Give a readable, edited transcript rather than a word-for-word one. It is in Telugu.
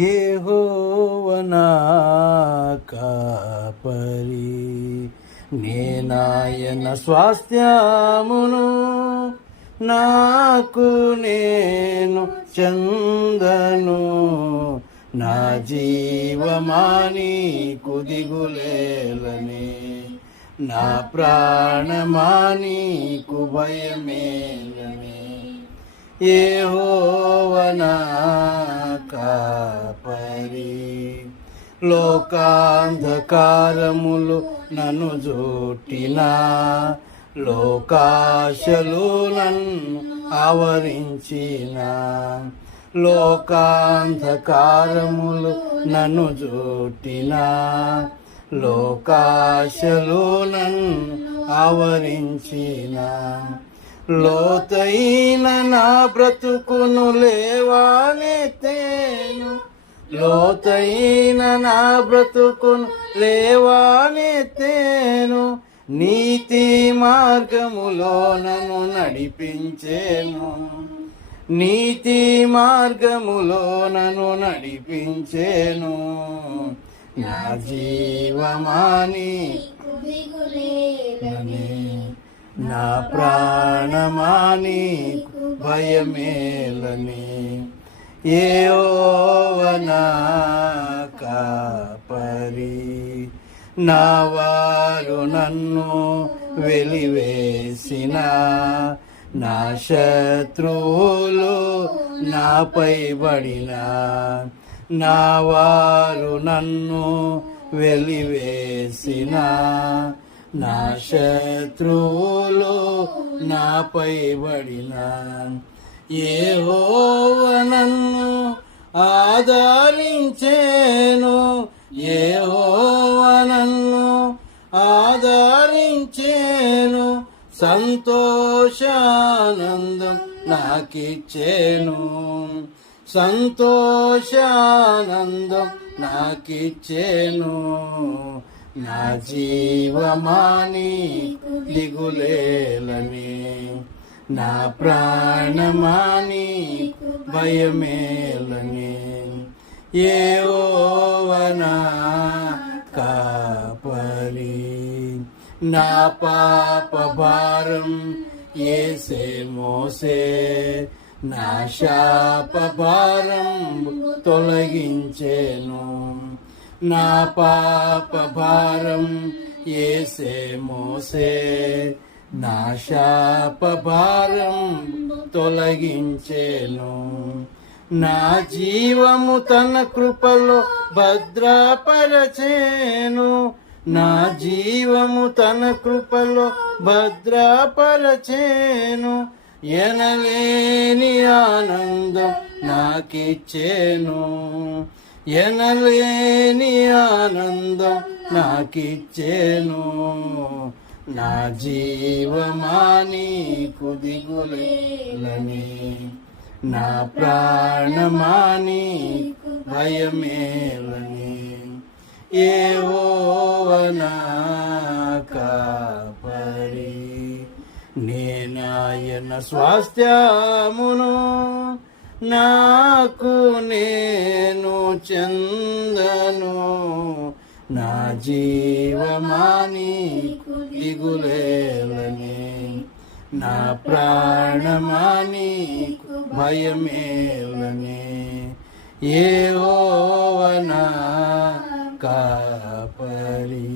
యెహోవా నా కాపరి, నేనాయన స్వాస్థ్యమును నాకు నేను చందను. నా జీవమాని కుదిగులేలని, నా ప్రాణమాని కుభయమేలని. యెహోవా నా కాపరి, లోకాంధకారములు నన్ను జోటినా, లోకాశలు నన్ను ఆవరించిన, లోకాంధకారములు నన్ను జోటిన, లోకాశలు నన్ను ఆవరించిన. లోతైన నా బ్రతుకును లేవానెత్తేను, లోతైన నా బ్రతుకును లేవానెత్తేను. నీతి మార్గములో నన్ను నడిపించేను, నీతి మార్గములో నన్ను నడిపించేను. నా జీవమాని నా ప్రాణమాని భయమేలని. యెహోవా నా కాపరి, నా వారు నన్ను వెలివేసిన, నా శత్రువులు నాపై పడిన, నా వారు నన్ను వెలివేసిన, నా శత్రువులు నాపై పడిన. యెహోవా నన్ను ఆదరించేను, యెహోవా నన్ను ఆదరించేను. సంతోషానందం నాకిచ్చేను, సంతోషానందం నాకిచ్చేను. నా జీవమాని దిగులేలని, నా ప్రాణమాని భయమేలని. యెహోవా నా కాపరి, నా పాప భారం యేసే మోసే, నా శాప భారం తొలగించేను. నా పాప భారం యేసే మోసే, నా శాప భారం తొలగించేను. నా జీవము తన కృపలో భద్రపరచేను, నా జీవము తన కృపలో భద్రపరచేను. ఎనలేని ఆనందం నాకిచ్చేను, ఎనలేని ఆనందం నాకిచ్చేను. నా జీవమాని కుదిగులేలని, నా ప్రాణమాని భయమేలని. యెహోవా నా కాపరి, నేనాయన స్వాస్థ్యమును నాకు నేను చందను. నా జీవమాని దిగులేలని, నా ప్రాణమాని భయమేలని. యెహోవా నా కాపరి.